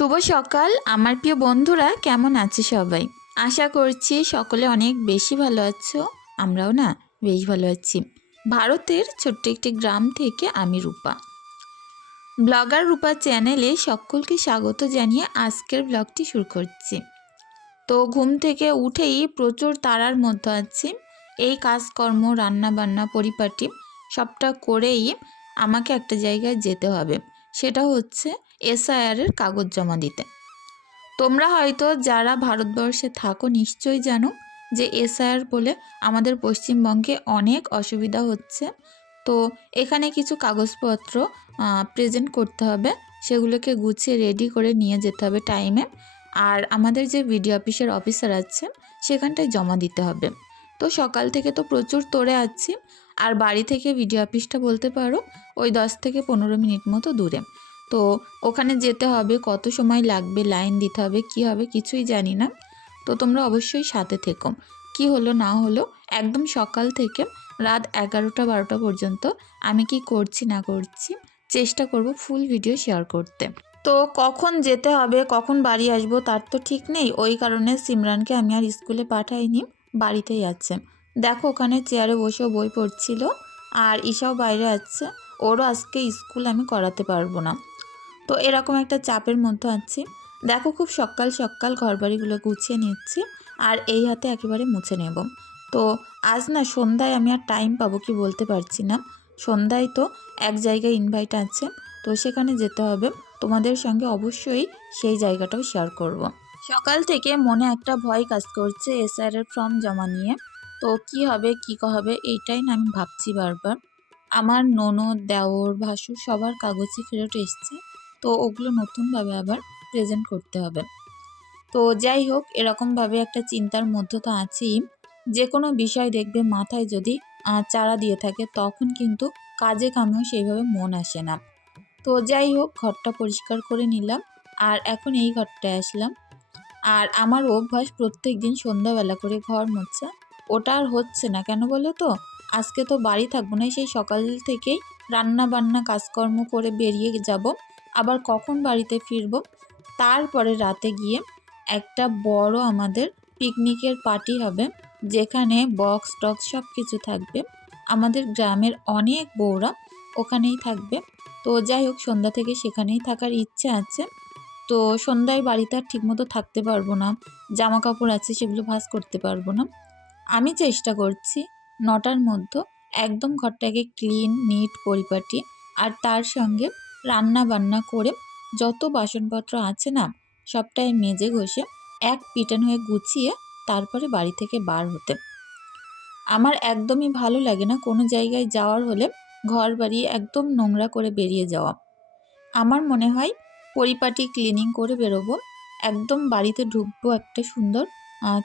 শুভ সকাল আমার প্রিয় বন্ধুরা, কেমন আছে সবাই? আশা করছি সকলে অনেক বেশি ভালো আছো। আমরাও না বেশ ভালো আছি। ভারতের ছোট্ট একটি গ্রাম থেকে আমি রূপা, ব্লগার রূপা চ্যানেলে সকলকে স্বাগত জানিয়ে আজকের ব্লগটি শুরু করছি। তো ঘুম থেকে উঠেই প্রচুর তাড়ার মধ্যে আছি। এই কাজকর্ম, রান্না বান্না, পরিপাটি সবটা করেই আমাকে একটা জায়গায় যেতে হবে। সেটা হচ্ছে এসআইআরের কাগজ জমা দিতে। তোমরা হয়তো যারা ভারতবর্ষে থাকো নিশ্চয়ই জানো যে এসআইআর বলে আমাদের পশ্চিমবঙ্গে অনেক অসুবিধা হচ্ছে। তো এখানে কিছু কাগজপত্র প্রেজেন্ট করতে হবে, সেগুলোকে গুছিয়ে রেডি করে নিয়ে যেতে হবে টাইমে। আর আমাদের যে বিডিও অফিসের অফিসার আছে সেখানটায় জমা দিতে হবে। তো সকাল থেকে তো প্রচুর তোড়ে আছি। আর বাড়ি থেকে বিডিও অফিসটা বলতে পারো ওই 10 থেকে 15 মিনিট মতো দূরে। তো ওখানে যেতে হবে, কত সময় লাগবে, লাইন দিতে হবে, কি হবে কিছুই জানি না। তো তোমরা অবশ্যই সাথে থেকো। কি হলো না হলো একদম সকাল থেকে রাত 11টা-12টা পর্যন্ত আমি কি করছি না করছি চেষ্টা করব ফুল ভিডিও শেয়ার করতে। তো কখন যেতে হবে, কখন বাড়ি আসবো তার তো ঠিক নেই। ওই কারণে সিমরানকে আমি আর স্কুলে পাঠাইনি, বাড়িতেই আছে। দেখো ওখানে চেয়ারে বসেও বই পড়ছিল। আর ঈশাও বাইরে আছে, ওরও আজকে স্কুল আমি করাতে পারবো না। তো এরকম একটা চাপের মধ্যে আছি। দেখো খুব সকাল সকাল ঘরবাড়িগুলো গুছিয়ে নিচ্ছি আর এই হাতে একেবারে মুছে নেব। তো আজ না সন্ধ্যায় আমি আর টাইম পাবো কি বলতে পারছি না। সন্ধ্যায় তো এক জায়গায় ইনভাইট আছে, তো সেখানে যেতে হবে। তোমাদের সঙ্গে অবশ্যই সেই জায়গাটাও শেয়ার করব। সকাল থেকে মনে একটা ভয় কাজ করছে এসআইআর ফর্ম জমা নিয়ে। তো কি হবে কি হবে এইটাই না আমি ভাবছি বারবার। আমার ননদ, দেওর, ভাসুর সবার কাগজই ফেরত এসছে। তো ওগুলো নতুনভাবে আবার প্রেজেন্ট করতে হবে। তো যাই হোক, এরকমভাবে একটা চিন্তার মধ্যে তো আছেই। যে কোনো বিষয় দেখবে মাথায় যদি চাড়া দিয়ে থাকে তখন কিন্তু কাজে কামেও সেইভাবে মন আসে না। তো যাই হোক, ঘরটা পরিষ্কার করে নিলাম আর এখন এই ঘরটায় আসলাম। আর আমার অভ্যাস প্রত্যেক দিন সন্ধ্যাবেলা করে ঘর মোছা। ওটা আর হচ্ছে না কেন বলো তো? আজকে তো বাড়ি থাকবো না, সেই সকাল থেকেই রান্না বান্না কাজকর্ম করে বেরিয়ে যাব। আবার কখন বাড়িতে ফিরবো? তারপরে রাতে গিয়ে একটা বড় আমাদের পিকনিকের পার্টি হবে, যেখানে বক্স টক্স সব কিছু থাকবে। আমাদের গ্রামের অনেক বউরা ওখানেই থাকবে। তো যাই হোক, সন্ধ্যা থেকে সেখানেই থাকার ইচ্ছে আছে। তো সন্ধ্যায় বাড়িতে আর ঠিকমতো থাকতে পারবো না, জামা কাপড় আছে সেগুলো ভাঁজ করতে পারবো না। আমি চেষ্টা করছি 9টার মধ্যে একদম ঘরটাকে ক্লিন নিট পরিপাটি আর তার সঙ্গে রান্না বান্না করে যত বাসনপত্র আছে না সবটাই মেজে ঘষে এক পিটান হয়ে গুছিয়ে তারপরে বাড়ি থেকে বার হতে। আমার একদমই ভালো লাগে না কোনো জায়গায় যাওয়ার হলে ঘর বাড়ি একদম নোংরা করে বেরিয়ে যাওয়া। আমার মনে হয় পরিপাটি ক্লিনিং করে বেরোবো। একদম বাড়িতে ঢুকবো, একটা সুন্দর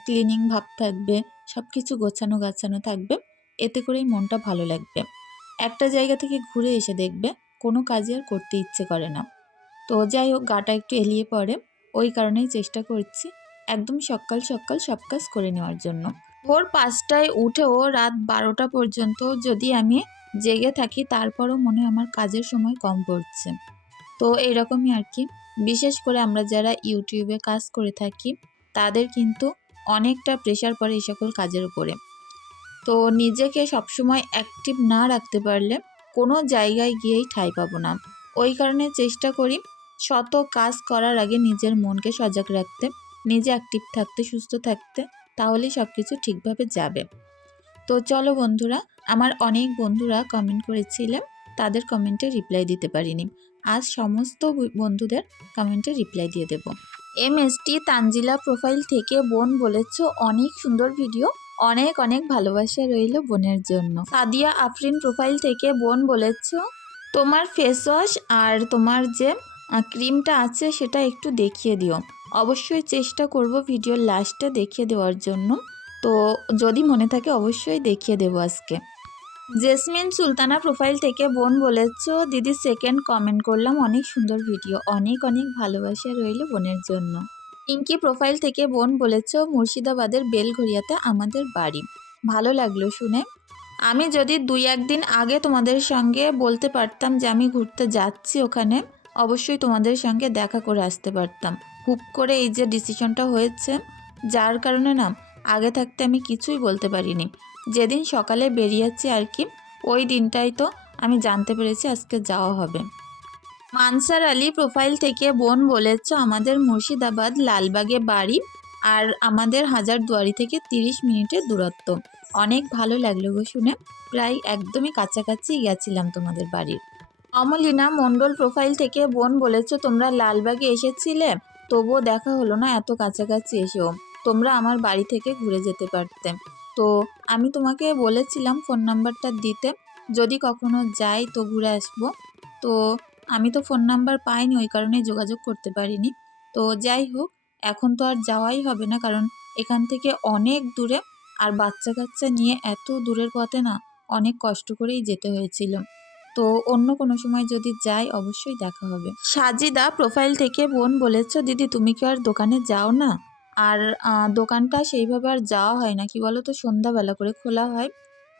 ক্লিনিং ভাব থাকবে, সব কিছু গোছানো গাছানো থাকবে। এতে করেই মনটা ভালো লাগবে। একটা জায়গা থেকে ঘুরে এসে দেখবে কোনো কাজই আর করতে ইচ্ছে করে না। তো যাই হোক, গাটা একটু এলিয়ে পড়ে, ওই কারণেই চেষ্টা করছি একদম সকাল সকাল সব কাজ করে নেওয়ার জন্য। ভোর 5টায় উঠেও রাত 12টা পর্যন্ত যদি আমি জেগে থাকি তারপরও মনে হয় আমার কাজের সময় কম পড়ছে। তো এইরকমই আর কি। বিশেষ করে আমরা যারা ইউটিউবে কাজ করে থাকি তাদের কিন্তু অনেকটা প্রেশার পড়ে এই সকল কাজের উপরে। তো নিজেকে সবসময় অ্যাক্টিভ না রাখতে পারলে কোনো জায়গায় গিয়েই ঠাঁই পাবো না। ওই কারণে চেষ্টা করি শত কাজ করার আগে নিজের মনকে সজাগ রাখতে, নিজে অ্যাক্টিভ থাকতে, সুস্থ থাকতে, তাহলেই সব কিছু ঠিকভাবে যাবে। তো চলো বন্ধুরা, আমার অনেক বন্ধুরা কমেন্ট করেছিলেন, তাদের কমেন্টে রিপ্লাই দিতে পারিনি। আজ সমস্ত বন্ধুদের কমেন্টে রিপ্লাই দিয়ে দেব। MST তানজিলা প্রোফাইল থেকে বোন বলেছ অনেক সুন্দর ভিডিও, অনেক অনেক ভালোবাসা রইল বোনের জন্য। সাদিয়া আফরিন প্রোফাইল থেকে বোন বলেছ তোমার ফেস ওয়াশ আর তোমার যে ক্রিমটা আছে সেটা একটু দেখিয়ে দিও। অবশ্যই চেষ্টা করব ভিডিওর লাস্টে দেখিয়ে দেওয়ার জন্য। তো যদি মনে থাকে অবশ্যই দেখিয়ে দেবো আজকে। জেসমিন সুলতানা প্রোফাইল থেকে বোন বলেছ দিদি সেকেন্ড কমেন্ট করলাম, অনেক সুন্দর ভিডিও, অনেক অনেক ভালোবাসা রইল বোনের জন্য। ইঙ্কি প্রোফাইল থেকে বোন বলেছ মুর্শিদাবাদের বেলঘরিয়াতে আমাদের বাড়ি, ভালো লাগলো শুনে। আমি যদি 2-1 দিন আগে তোমাদের সঙ্গে বলতে পারতাম যে আমি ঘুরতে যাচ্ছি ওখানে, অবশ্যই তোমাদের সঙ্গে দেখা করে আসতে পারতাম। হুপ করে এই যে ডিসিশনটা হয়েছে, যার কারণে না আগে থাকতে আমি কিছুই বলতে পারিনি। যেদিন সকালে বেরিয়েছি আর কি, ওই দিনটাই তো আমি জানতে পেরেছি আজকে যাওয়া হবে। মানসার আলী প্রোফাইল থেকে বোন বলেছ আমাদের মুর্শিদাবাদ লালবাগে বাড়ি, আর আমাদের হাজারদুয়ারি থেকে 30 মিনিটের দূরত্ব। অনেক ভালো লাগলো গো শুনে, প্রায় একদমই কাছাকাছি গেছিলাম তোমাদের বাড়ির। অমলিনা মণ্ডল প্রোফাইল থেকে বোন বলেছ তোমরা লালবাগে এসেছিলে, তবুও দেখা হলো না এত কাছাকাছি এসেও। তোমরা আমার বাড়ি থেকে ঘুরে যেতে পারতে। তো আমি তোমাকে বলেছিলাম ফোন নাম্বারটা দিতে, যদি কখনো যাই তো ঘুরে আসবো। তো আমি তো ফোন নাম্বার পাইনি, ওই কারণেই যোগাযোগ করতে পারিনি। তো যাই হোক, এখন তো আর যাওয়াই হবে না, কারণ এখান থেকে অনেক দূরে, আর বাচ্চা কাচ্চা নিয়ে এত দূরের পথে না অনেক কষ্ট করেই যেতে হয়েছিল। তো অন্য কোনো সময় যদি যাই অবশ্যই দেখা হবে। সাজিদা প্রোফাইল থেকে বোন বলেছ দিদি তুমি কি আর দোকানে যাও না? আর দোকানটা সেইভাবে আর যাওয়া হয় না, কি বলো তো, সন্ধ্যাবেলা করে খোলা হয়।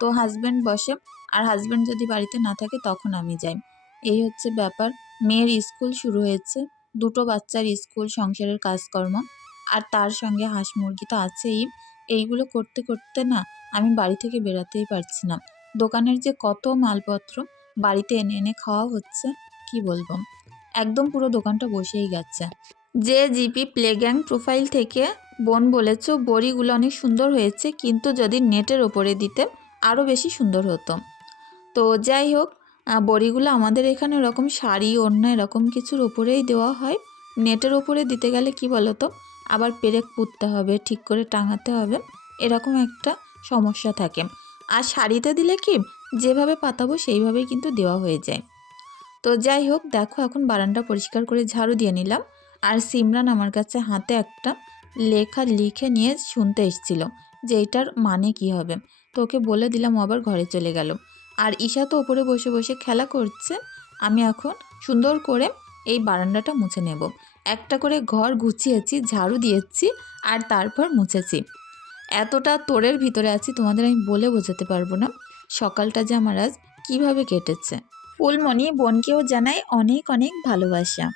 তো হাজব্যান্ড বসে, আর হাজব্যান্ড যদি বাড়িতে না থাকে তখন আমি যাই। এই হচ্ছে ব্যাপার। মেয়ের স্কুল শুরু হয়েছে, দুটো বাচ্চার স্কুল, সংসারের কাজকর্ম, আর তার সঙ্গে হাঁস মুরগি তো আছেই। এইগুলো করতে করতে না আমি বাড়ি থেকে বেরোতেই পারছি না। দোকানের যে কত মালপত্র বাড়িতে এনে এনে খাওয়া হচ্ছে, কি বলবো, একদম পুরো দোকানটা বসেই গেছে। যে জিপি প্লে গ্যাং প্রোফাইল থেকে বোন বলেছ বড়িগুলো অনেক সুন্দর হয়েছে, কিন্তু যদি নেটের ওপরে দিতে আরও বেশি সুন্দর হতো। তো যাই হোক, বড়িগুলো আমাদের এখানে ওরকম শাড়ি অন্য এরকম কিছুর ওপরেই দেওয়া হয়। নেটের ওপরে দিতে গেলে কি বলতো, আবার পেরেক পুঁততে হবে, ঠিক করে টাঙাতে হবে, এরকম একটা সমস্যা থাকে। আর শাড়িতে দিলে কি যেভাবে পাতাবো সেইভাবেই কিন্তু দেওয়া হয়ে যায়। তো যাই হোক, দেখো এখন বারান্দা পরিষ্কার করে ঝাড়ু দিয়ে নিলাম। আর সিমরান আমার কাছে হাতে একটা লেখা লিখে নিয়ে শুনতে এসেছিল যে এটার মানে কি হবে। তো ওকে বলে দিলাম, ও আবার ঘরে চলে গেল। আর ঈশা তো ওপরে বসে বসে খেলা করছে। আমি এখন সুন্দর করে এই বারান্দাটা মুছে নেব। একটা করে ঘর গুছিয়েছি, ঝাড়ু দিয়েছি, আর তারপর মুছেছি। এতটা তোড়ের ভিতরে আছি তোমাদের আমি বলে বোঝাতে পারবো না সকালটা যে আমার আজ কীভাবে কেটেছে। ফুলমণি বোনকেও জানাই অনেক অনেক ভালোবাসা।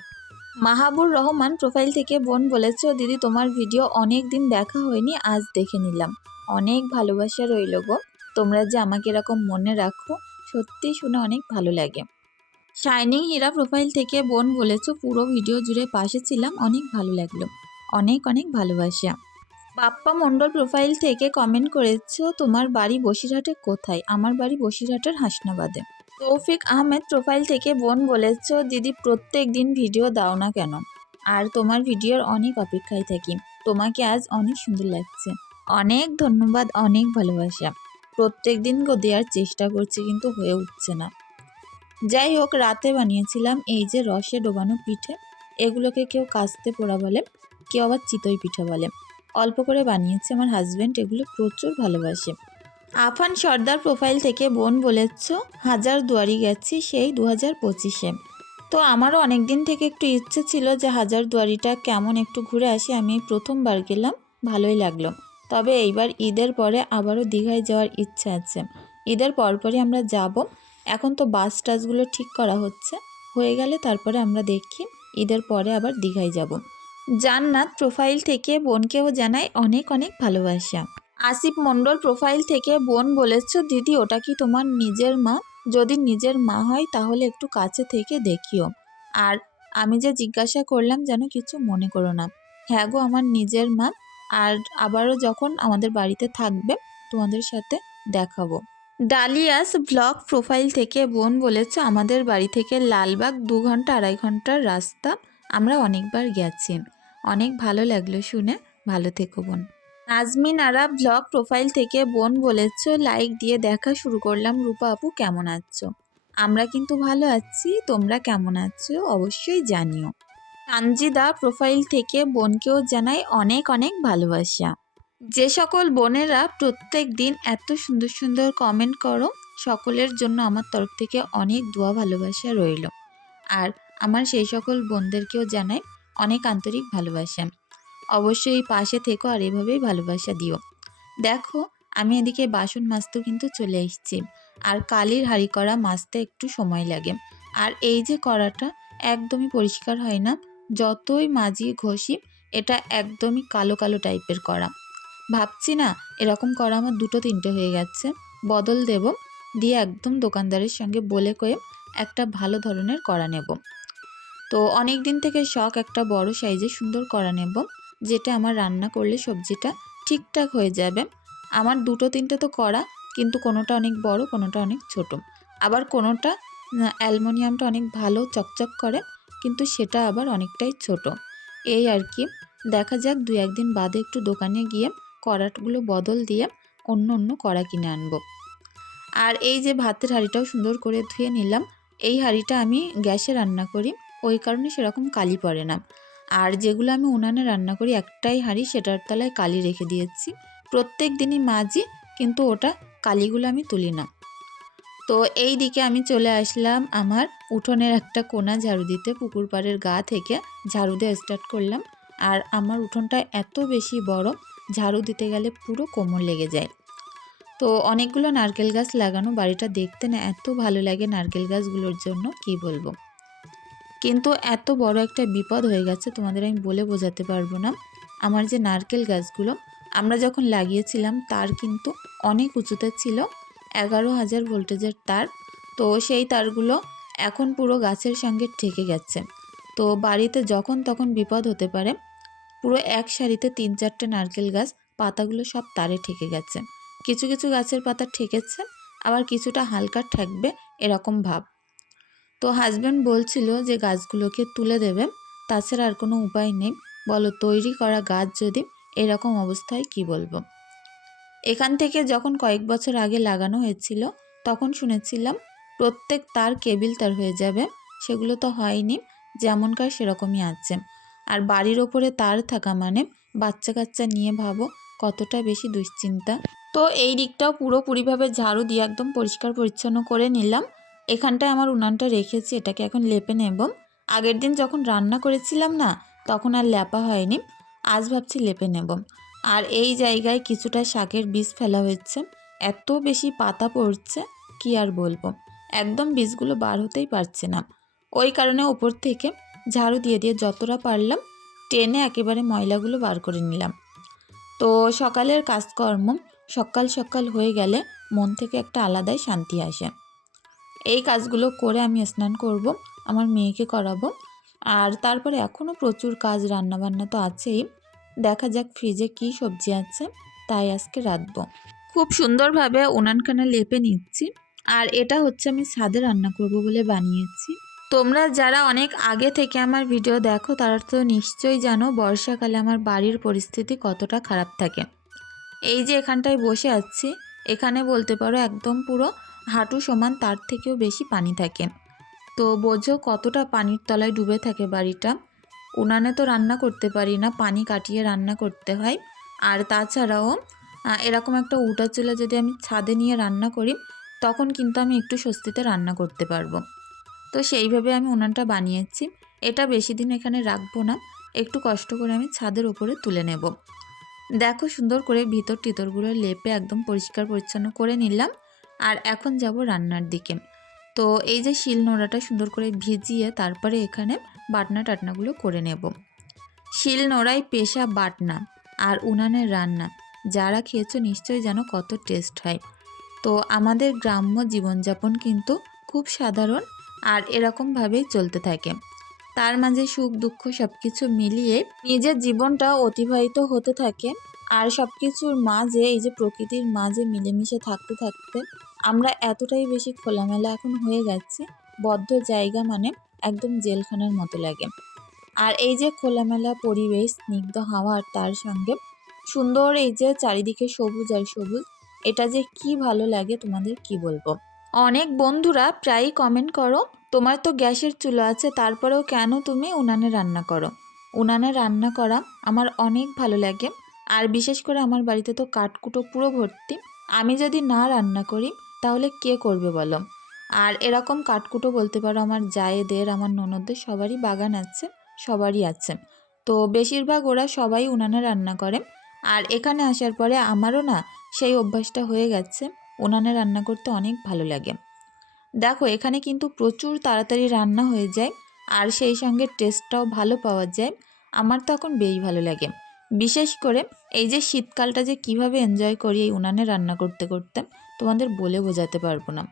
মাহাবুর রহমান প্রোফাইল থেকে বোন বলেছ দিদি তোমার ভিডিও অনেক দিন দেখা হয়নি, আজ দেখে নিলাম। অনেক ভালোবাসা রইল গো, তোমরা যে আমাকে এরকম মনে রাখো, সত্যি শুনে অনেক ভালো লাগে। শাইনিং হীরা প্রোফাইল থেকে বোন বলেছ পুরো ভিডিও জুড়ে পাশে ছিলাম, অনেক ভালো লাগলো। অনেক অনেক ভালোবাসা। বাপ্পা মণ্ডল প্রোফাইল থেকে কমেন্ট করেছো তোমার বাড়ি বসিরহাটে কোথায়? আমার বাড়ি বসিরহাটের হাসনাবাদে। তৌফিক আহমেদ প্রোফাইল থেকে বোন বলেছো দিদি প্রত্যেক দিন ভিডিও দাও না কেন? আর তোমার ভিডিওর অনেক অপেক্ষায় থাকি। তোমাকে আজ অনেক সুন্দর লাগছে। অনেক ধন্যবাদ, অনেক ভালোবাসা। প্রত্যেক দিন গো দেওয়ার চেষ্টা করছি, কিন্তু হয়ে উঠছে না। যাই হোক, রাতে বানিয়েছিলাম এই যে রসে ডোবানো পিঠে। এগুলোকে কেউ কাস্তে পোড়া বলে, কেউ আবার চিতই পিঠা বলে। অল্প করে বানিয়েছি, আমার হাজব্যান্ড এগুলো প্রচুর ভালোবাসে। আফান সর্দার প্রোফাইল থেকে বোন বলেছ হাজারদুয়ারি গেছি সেই 2025-এ। তো আমারও অনেক দিন থেকে একটু ইচ্ছে ছিল যে হাজারদুয়ারিটা কেমন একটু ঘুরে আসি। আমি প্রথমবার গেলাম, ভালোই লাগলো। তবে এইবার ঈদের পরে আবারও দীঘায় যাওয়ার ইচ্ছা আছে। ঈদের পরপরই আমরা যাব। এখন তো বাস টাসগুলো ঠিক করা হচ্ছে, হয়ে গেলে তারপরে আমরা দেখি ঈদের পরে আবার দীঘায় যাব। জান্নাত প্রোফাইল থেকে বোনকেও জানাই অনেক অনেক ভালোবাসা। আসিফ মণ্ডল প্রোফাইল থেকে বোন বলেছ দিদি ওটা কি তোমার নিজের মা? যদি নিজের মা হয় তাহলে একটু কাছে থেকে দেখিও। আর আমি যে জিজ্ঞাসা করলাম যেন কিছু মনে করো না। হ্যাঁ গো, আমার নিজের মা। আর আবারও যখন আমাদের বাড়িতে থাকবে তোমাদের সাথে দেখাবো। ডালিয়াস ব্লগ প্রোফাইল থেকে বোন বলেছে আমাদের বাড়ি থেকে লালবাগ 2 ঘন্টা 2.5 ঘন্টার রাস্তা, আমরা অনেকবার গেছি। অনেক ভালো লাগলো শুনে, ভালো থেকো বোন। নাজমিন আরা ব্লগ প্রোফাইল থেকে বোন বলেছ লাইক দিয়ে দেখা শুরু করলাম, রূপা আপু কেমন আছো? আমরা কিন্তু ভালো আছি, তোমরা কেমন আছো অবশ্যই জানিও। তানজিদা প্রোফাইল থেকে বোনকেও জানাই অনেক অনেক ভালোবাসা। যে সকল বোনেরা প্রত্যেক দিন এত সুন্দর সুন্দর কমেন্ট করো, সকলের জন্য আমার তরফ থেকে অনেক দোয়া ভালোবাসা রইল। আর আমার সেই সকল বোনদেরকেও জানাই অনেক আন্তরিক ভালোবাসা। অবশ্যই পাশে থেকো আর এভাবেই ভালোবাসা দিও। দেখো, আমি এদিকে বাসন মাজতেও কিন্তু চলে এসেছি। আর কালির হাঁড়ি করা মাজতে একটু সময় লাগে। আর এই যে কড়াটা, একদমই পরিষ্কার হয় না। যতই মাজি ঘষি এটা একদমই কালো কালো টাইপের কড়া। ভাবছি না এরকম কড়া আমার 2-3টে হয়ে গেছে, বদল দেব। দিয়ে একদম দোকানদারের সঙ্গে বলে কয়ে একটা ভালো ধরনের কড়া নেব। তো অনেক দিন থেকে শখ একটা বড় সাইজের সুন্দর কড়া নেব, যেটা আমার রান্না করলে সবজিটা ঠিকঠাক হয়ে যাবে। আমার 2-3টে তো কড়া, কিন্তু কোনোটা অনেক বড়, কোনোটা অনেক ছোট। আবার কোনোটা অ্যালুমিনিয়ামটা অনেক ভালো চকচক করে, কিন্তু সেটা আবার অনেকটাই ছোট। এই আর কি, দেখা যাক 2-1 দিন বাদে একটু দোকানে গিয়ে কড়াগুলো বদল দিয়ে অন্য কড়া কিনে আনবো। আর এই যে ভাতের হাঁড়িটাও সুন্দর করে ধুয়ে নিলাম। এই হাঁড়িটা আমি গ্যাসে রান্না করি, ওই কারণে সেরকম কালি পড়ে না। আর যেগুলো আমি উনানে রান্না করি, একটাই হাঁড়ি, সেটার তলায় কালি রেখে দিয়েছি। প্রত্যেক দিনই মাজি, কিন্তু ওটা কালিগুলো আমি তুলি না। তো এই দিকে আমি চলে আসলাম আমার উঠোনের একটা কোণা ঝাড়ু দিতে। পুকুর পাড়ের গা থেকে ঝাড়ু দিয়ে স্টার্ট করলাম। আর আমার উঠোনটা এত বেশি বড়, ঝাড়ু দিতে গেলে পুরো কোমর লেগে যায়। তো অনেকগুলো নারকেল গাছ লাগানো, বাড়িটা দেখতে না এত ভালো লাগে নারকেল গাছগুলোর জন্য, কি বলবো। কিন্তু এত বড় একটা বিপদ হয়ে গেছে, তোমাদের আমি বলে বোঝাতে পারবো না। আমার যে নারকেল গাছগুলো আমরা যখন লাগিয়েছিলাম, তার কিন্তু অনেক উঁচুতে ছিল, 11,000 ভোল্টেজের তার। তো সেই তারগুলো এখন পুরো গাছের সঙ্গে ঠেকে গেছে। তো বাড়িতে যখন তখন বিপদ হতে পারে। পুরো এক সারিতে 3-4টে নারকেল গাছ, পাতাগুলো সব তারে ঠেকে গেছে। কিছু কিছু গাছের পাতা ঠেকেছে, আবার কিছুটা হালকা ঠেকবে, এরকম ভাব। তো হাজব্যান্ড বলছিল যে গাছগুলোকে তুলে দেবে, তাছাড়া আর কোনো উপায় নেই। বলো, তৈরি করা গাছ যদি এরকম অবস্থায় কি বলবো। এখান থেকে যখন কয়েক বছর আগে লাগানো হয়েছিল, তখন শুনেছিলাম প্রত্যেক তার কেবিল তার হয়ে যাবে। সেগুলো তো হয়নি, যেমনকার সেরকমই আছে। আর বাড়ির ওপরে তার থাকা মানে বাচ্চা কাচ্চা নিয়ে ভাবো কতটা বেশি দুশ্চিন্তা। তো এই দিকটাও পুরোপুরিভাবে ঝাড়ু দিয়ে একদম পরিষ্কার পরিচ্ছন্ন করে নিলাম। এখানটায় আমার উনানটা রেখেছি, এটাকে এখন লেপে নেব। আগের দিন যখন রান্না করেছিলাম না, তখন আর লেপা হয়নি, আজ ভাবছি লেপে নেব। আর এই জায়গায় কিছুটা শাকের বীজ ফেলা হয়েছে, এত বেশি পাতা পড়ছে কি আর বলবো, একদম বীজগুলো বার হতেই পারছে না। ওই কারণে ওপর থেকে ঝাড়ু দিয়ে দিয়ে যতটা পারলাম টেনে একেবারে ময়লাগুলো বার করে নিলাম। তো সকালের কাজকর্ম সকাল সকাল হয়ে গেলে মন থেকে একটা আলাদাই শান্তি আসে। এই কাজগুলো করে আমি স্নান করব, আমার মেয়েকে করাবো। আর তারপরে এখনও প্রচুর কাজ, রান্নাবান্না তো আছেই। দেখা যাক ফ্রিজে কী সবজি আছে, তাই আজকে রাঁধবো। খুব সুন্দরভাবে উনানখানা লেপে নিচ্ছি। আর এটা হচ্ছে আমি ছাদে রান্না করব বলে বানিয়েছি। তোমরা যারা অনেক আগে থেকে আমার ভিডিও দেখো, তারা তো নিশ্চয়ই জানো বর্ষাকালে আমার বাড়ির পরিস্থিতি কতটা খারাপ থাকে। এই যে এখানটায় বসে আছি, এখানে বলতে পারো একদম পুরো হাঁটু সমান, তার থেকেও বেশি পানি থাকে। তো বোঝো কতটা পানির তলায় ডুবে থাকে বাড়িটা। উনানে তো রান্না করতে পারি না, পানি কাটিয়ে রান্না করতে হয়। আর তাছাড়াও এরকম একটা উঠা চুলা যদি আমি ছাদে নিয়ে রান্না করি, তখন কিন্তু আমি একটু স্বস্তিতে রান্না করতে পারবো। তো সেইভাবে আমি উনানটা বানিয়েছি। এটা বেশি দিন এখানে রাখবো না, একটু কষ্ট করে আমি ছাদের উপরে তুলে নেব। দেখো সুন্দর করে ভিতর টিতরগুলো লেপে একদম পরিষ্কার পরিচ্ছন্ন করে নিলাম। আর এখন যাব রান্নার দিকে। তো এই যে শিল নোড়াটা সুন্দর করে ভিজিয়ে তারপরে এখানে বাটনা টাটনাগুলো করে নেব। শিল নোড়ায় পেশা বাটনা আর উনানের রান্না যারা খেয়েছো নিশ্চয়ই জানো কত টেস্ট হয়। তো আমাদের গ্রাম্য জীবনযাপন কিন্তু খুব সাধারণ, আর এরকমভাবেই চলতে থাকে। তার মাঝে সুখ দুঃখ সব কিছু মিলিয়ে নিজের জীবনটা অতিবাহিত হতে থাকে। আর সব কিছুর মাঝে এই যে প্রকৃতির মাঝে মিলেমিশে থাকতে থাকতে আমরা এতটাই বেশি খোলামেলা এখন হয়ে যাচ্ছি, বদ্ধ জায়গা মানে একদম জেলখানার মতো লাগে। আর এই যে খোলামেলা পরিবেশ, স্নিগ্ধ হাওয়া, আর তার সঙ্গে সুন্দর এই যে চারিদিকে সবুজ আর সবুজ, এটা যে কি ভালো লাগে তোমাদের কি বলবো। অনেক বন্ধুরা প্রায়ই কমেন্ট করো, তোমার তো গ্যাসের চুলা আছে, তারপরেও কেন তুমি উনানে রান্না করো। উনানে রান্না করা আমার অনেক ভালো লাগে। আর বিশেষ করে আমার বাড়িতে তো কাঠকুটো পুরো ভর্তি, আমি যদি না রান্না করি তাহলে কে করবে বলো। আর এরকম কাঠকুটো বলতে পারো আমার জায়েদের, আমার ননদদের সবারই বাগান আছে, সবারই আছে। তো বেশিরভাগ ওরা সবাই উনানে রান্না করে। আর এখানে আসার পরে আমারও না সেই অভ্যাসটা হয়ে গেছে, উনানে রান্না করতে অনেক ভালো লাগে। দেখো এখানে কিন্তু প্রচুর তাড়াতাড়ি রান্না হয়ে যায়। আর সেই সঙ্গে টেস্টটাও ভালো পাওয়া যায়। আমার তো এখন বেশ ভালো লাগে। বিশেষ করে এই যে শীতকালটা যে কিভাবে এনজয় করি এই উনানে রান্না করতে করতে তোমাদের বলে বোঝাতে পারবো না।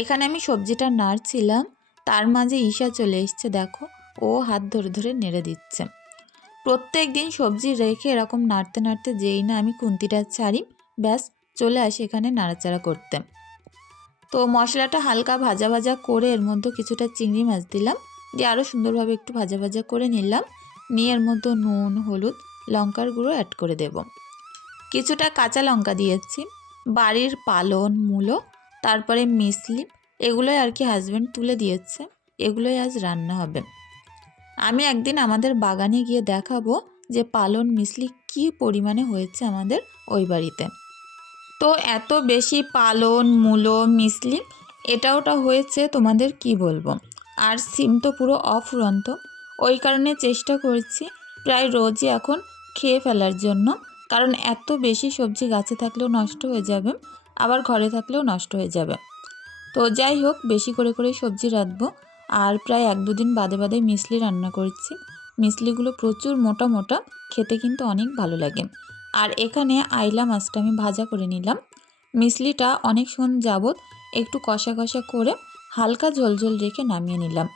এখানে আমি সবজিটা নাড়ছিলাম, তার মাঝে ঈশা চলে এসছে, দেখো ও হাত ধরে ধরে নেড়ে দিচ্ছে। প্রত্যেক দিন সবজি রেখে এরকম নাড়তে নাড়তে যেই না আমি খুন্তিটা ছাড়ি, ব্যাস চলে আসি এখানে নাড়াচাড়া করতে। তো মশলাটা হালকা ভাজা ভাজা করে এর মধ্যে কিছুটা চিংড়ি মাছ দিলাম, দিয়ে আরও সুন্দরভাবে একটু ভাজা ভাজা করে নিলাম। নিয়ে এর মধ্যে নুন, হলুদ, লঙ্কার গুঁড়ো অ্যাড করে দেব। কিছুটা কাঁচা লঙ্কা দিয়েছি, বাড়ির পালন, মূলো, তারপরে মিশলি, এগুলোই আর কি হাজব্যান্ড তুলে দিয়েছে, এগুলোই আজ রান্না হবে। আমি একদিন আমাদের বাগানে গিয়ে দেখাবো যে পালন, মিশলি কী পরিমাণে হয়েছে আমাদের ওই বাড়িতে। তো এত বেশি পালন, মূলো, মিশলি এটা ওটা হয়েছে তোমাদের কি বলবো। আর সিম তো পুরো অফুরন্ত, ওই কারণে চেষ্টা করছি প্রায় রোজই এখন খেয়ে ফেলার জন্য, কারণ এত বেশি সবজি গাছে থাকলেও নষ্ট হয়ে যাবে, আবার ঘরে থাকলেও নষ্ট হয়ে যাবে। তো যাই হোক, বেশি করে করেই সবজি রাঁধবো। আর প্রায় 1-2 দিন বাদে বাদে মিশলি রান্না করছি। মিশলিগুলো প্রচুর মোটা মোটা, খেতে কিন্তু অনেক ভালো লাগে। আর এখানে আইলা মাছটা আমি ভাজা করে নিলাম। মিশলিটা অনেকক্ষণ যাবৎ একটু কষা কষা করে হালকা ঝোলঝোল রেখে নামিয়ে নিলাম।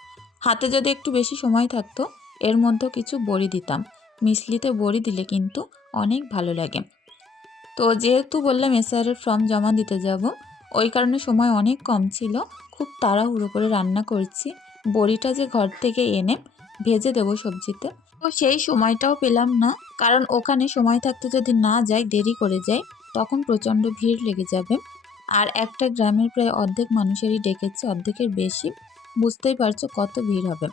হাতে যদি একটু বেশি সময় থাকতো এর মধ্যেও কিছু বড়ি দিতাম। মিশলিতে বড়ি দিলে কিন্তু অনেক ভালো লাগে। তো যেহেতু বললাম এসআরের ফর্ম জমা দিতে যাব, ওই কারণে সময় অনেক কম ছিল, খুব তাড়াহুড়ো করে রান্না করছি। বড়িটা যে ঘর থেকে এনে ভেজে দেবো সবজিতে, তো সেই সময়টাও পেলাম না, কারণ ওখানে সময় থাকতে যদি না যাই, দেরি করে যাই, তখন প্রচণ্ড ভিড় লেগে যাবে। আর একটা গ্রামের প্রায় অর্ধেক মানুষেরই ডেকেছে, অর্ধেকের বেশি, বুঝতেই পারছো কত ভিড় হবে।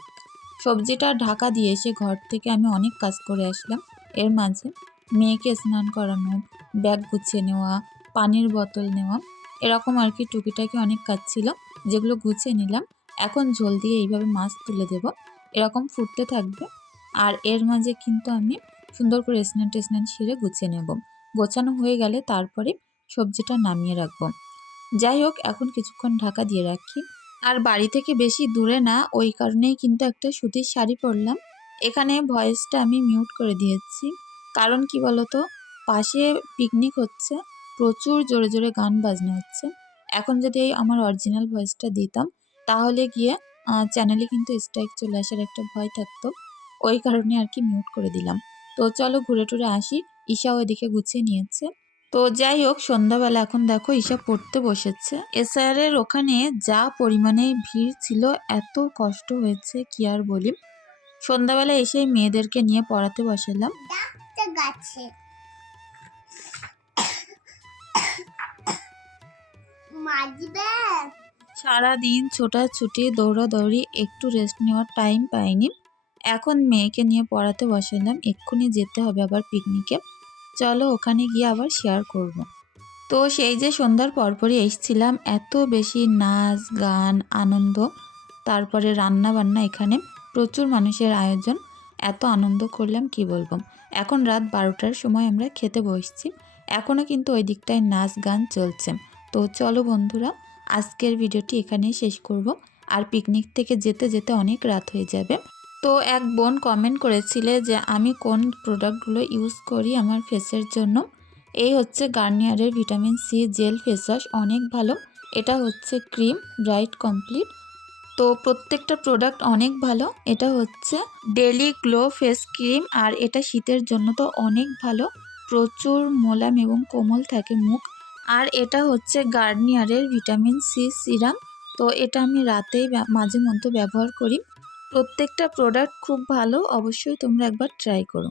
সবজিটা ঢাকা দিয়ে এসে ঘর থেকে আমি অনেক কাজ করে আসলাম। এর মাঝে মেয়েকে স্নান করানো, ব্যাগ গুছিয়ে নেওয়া, পানির বোতল নেওয়া, এরকম আর কি টুকিটাকি অনেক কাজ ছিল, যেগুলো গুছিয়ে নিলাম। এখন ঝোল দিয়ে এইভাবে মাছ তুলে দেব, এরকম ফুটতে থাকবে। আর এর মাঝে কিন্তু আমি সুন্দর করে স্নান টেস্নান সেরে গুছিয়ে নেব। গোছানো হয়ে গেলে তারপরে সবজিটা নামিয়ে রাখবো। যাই হোক, এখন কিছুক্ষণ ঢাকা দিয়ে রাখি। আর বাড়ি থেকে বেশি দূরে না, ওই কারণেই কিন্তু একটা সুতির শাড়ি পরলাম। এখানে ভয়েসটা আমি মিউট করে দিয়েছি, কারণ কি বলতো, পাশে পিকনিক হচ্ছে, প্রচুর জোরে জোরে গান বাজনা হচ্ছে। এখন যদি এই আমার অরিজিনাল ভয়েসটা দিতাম, তাহলে গিয়ে চ্যানেলে কিন্তু স্ট্রাইক চলে আসার একটা ভয় থাকতো, ওই কারণে আর কি মিউট করে দিলাম। তো চলো ঘুরে টুরে আসি, ঈশাও এদিকে গুছিয়ে নিয়েছে। তো যাই হোক, সন্ধ্যাবেলা এখন দেখো ঈশা পড়তে বসেছে। এসআরের ওখানে যা পরিমাণে ভিড় ছিল, এত কষ্ট হয়েছে কি আর বলি। সন্ধ্যাবেলা এসেই মেয়েদেরকে নিয়ে পড়াতে বসালাম। সারাদিন ছোটাছুটি, দৌড়াদৌড়ি, একটু রেস্ট নেওয়ার টাইম পাইনি। এখন মেয়েকে নিয়ে পড়াতে বসালাম, এক্ষুনি যেতে হবে আবার পিকনিকে। চলো ওখানে গিয়ে আবার শেয়ার করব। তো সেই যে সন্ধ্যার পরপরই এসেছিলাম, এত বেশি নাচ গান আনন্দ, তারপরে রান্না বান্না, এখানে প্রচুর মানুষের আয়োজন, এত আনন্দ করলাম কি বলবো। এখন রাত 12টার সময় আমরা খেতে বসছি, এখনও কিন্তু ওই দিকটায় নাচ গান চলছে। তো চলো বন্ধুরা, আজকের ভিডিওটি এখানেই শেষ করব। আর পিকনিক থেকে যেতে যেতে অনেক রাত হয়ে যাবে। তো এক বোন কমেন্ট করেছিলে যে আমি কোন প্রোডাক্টগুলো ইউজ করি আমার ফেসের জন্য। এই হচ্ছে গার্নিয়ারের vitamin C gel face wash, অনেক ভালো। এটা হচ্ছে ক্রিম ব্রাইট কমপ্লিট, তো প্রত্যেকটা প্রোডাক্ট অনেক ভালো। এটা হচ্ছে ডেলি গ্লো ফেস ক্রিম, আর এটা শীতের জন্য তো অনেক ভালো, প্রচুর মোলায়েম এবং কোমল থাকে মুখ। আর এটা হচ্ছে গার্নিয়ারের ভিটামিন সি সিরাম, তো এটা আমি রাতেই মাঝে মধ্যে ব্যবহার করি। প্রত্যেকটা প্রোডাক্ট খুব ভালো, অবশ্যই তোমরা একবার ট্রাই করো।